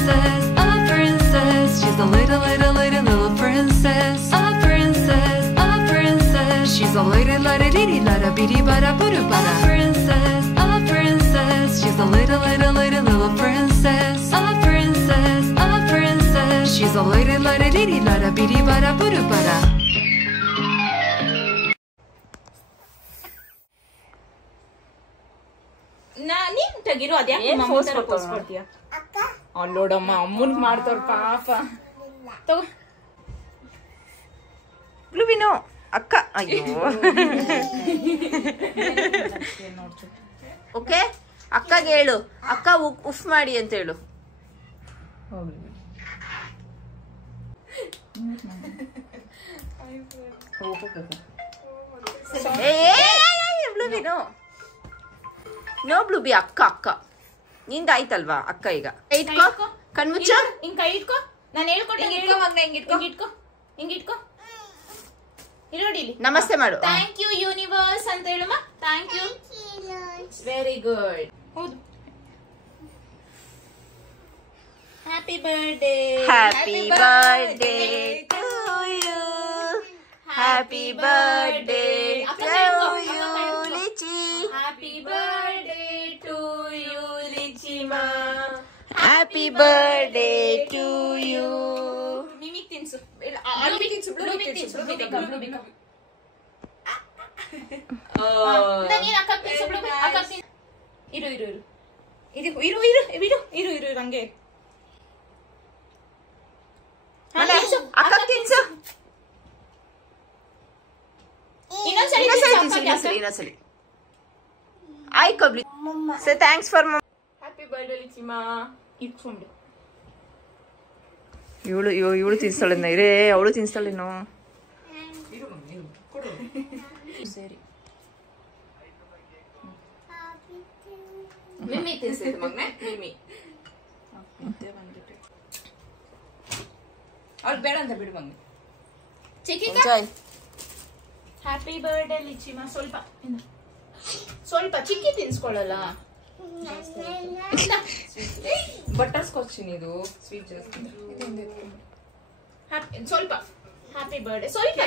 princess, a princess. She's a little, little, little, little princess. A princess, a princess. She's a little, little, little, little, bitty, bada, boo, bada. A princess, a princess. She's a little, little, little, little princess. A princess, a princess. She's a little, little, little, little, bitty, bada, boo, bada. ನೀಟಾಗಿರು ಅದ್ಯಾಕೆ ಕೊಡ್ತೀಯ ಅಲ್ಲೋಡಮ್ಮ ಅಮ್ಮನ್ ಮಾಡ್ತವ್ರ ಪಾಪ ತಗೋ ಬ್ಲೂವಿನೋ ಅಕ್ಕ ಅಯ್ಯೋ okay ಅಕ್ಕಗೆ ಹೇಳು ಅಕ್ಕ ಉಫ್ ಮಾಡಿ ಅಂತ ಹೇಳು ಬ್ಲೂವಿನೋ ನೋ ಬ್ಲೂಬಿ ಅಕ್ಕ ಅಕ್ಕ ನಿಂದ ಆಯ್ತಲ್ವಾ ಅಕ್ಕ ಈಗ ಇಟ್ಕೋ ಕಣ್ಮುಚ್ಚ ಹಿಂಗ್ ಕೈ ಇಟ್ಕೋ ನಾನು ಹೇಳ್ಕೊಟ್ಟೆ ಹಿಂಗಿಟ್ಕೋ ಇಲ್ಲಿ ನಮಸ್ತೆ ಮಾಡು ಥ್ಯಾಂಕ್ ಯು ಯೂನಿವರ್ಸ್ ಅಂತ ಹೇಳಮ್ಮ ಥ್ಯಾಂಕ್ ಯು ವೆರಿ ಗುಡ್ ಹೌದು happy birthday happy birthday to you happy birthday to you Lichi happy birthday to you ಲಿಚಿಮಾ ಹ್ಯಾಪಿ ಬರ್ಡೇ ಟು ಯು ಮಿಮಿಕ್ ತಿನ್ಸು ಇರು ಹಂಗೆ ಅಕ್ಕ ತಿನ್ಸು ಇನ್ನೊಂದ್ಸಲಿ ಆಯ್ಕೊಬ್ಲಿ say thanks for happy birthday ಲಿಚಿಮಾ ಇಟ್ಕೊಂಡು ಇವಳು ತಿನ್ಸ್ತಾಳೆ ಇರೇ ಅವಳು ತಿನ್ಸ್ತಾಳೇನೋ ಸರಿ ಮಿಮಿ ತಿನ್ಸಿದ್ದು ಮಗ್ನೆ ಮಿಮಿ ಅವ್ಳು ಬೇಡ ಅಂತ ಬಿಡು ಮಗ್ನೆ ಎಂಜಾಯ್ ಹ್ಯಾಪಿ ಬರ್ಡೇ ಲಿಚಿಮಾ ಸ್ವಲ್ಪ ಚಿಕ್ಕಿ ತಿನ್ಸ್ಕೊಳ್ಳಲ್ಲ ಬಟರ್ ಸ್ಕಾಚ್ ಇದು ಸ್ವೀಟ್ ಜಾಸ್ತಿ ಸ್ವಲ್ಪ ಹ್ಯಾಪಿ ಬರ್ಡೇ ಸ್ವಲ್ಪ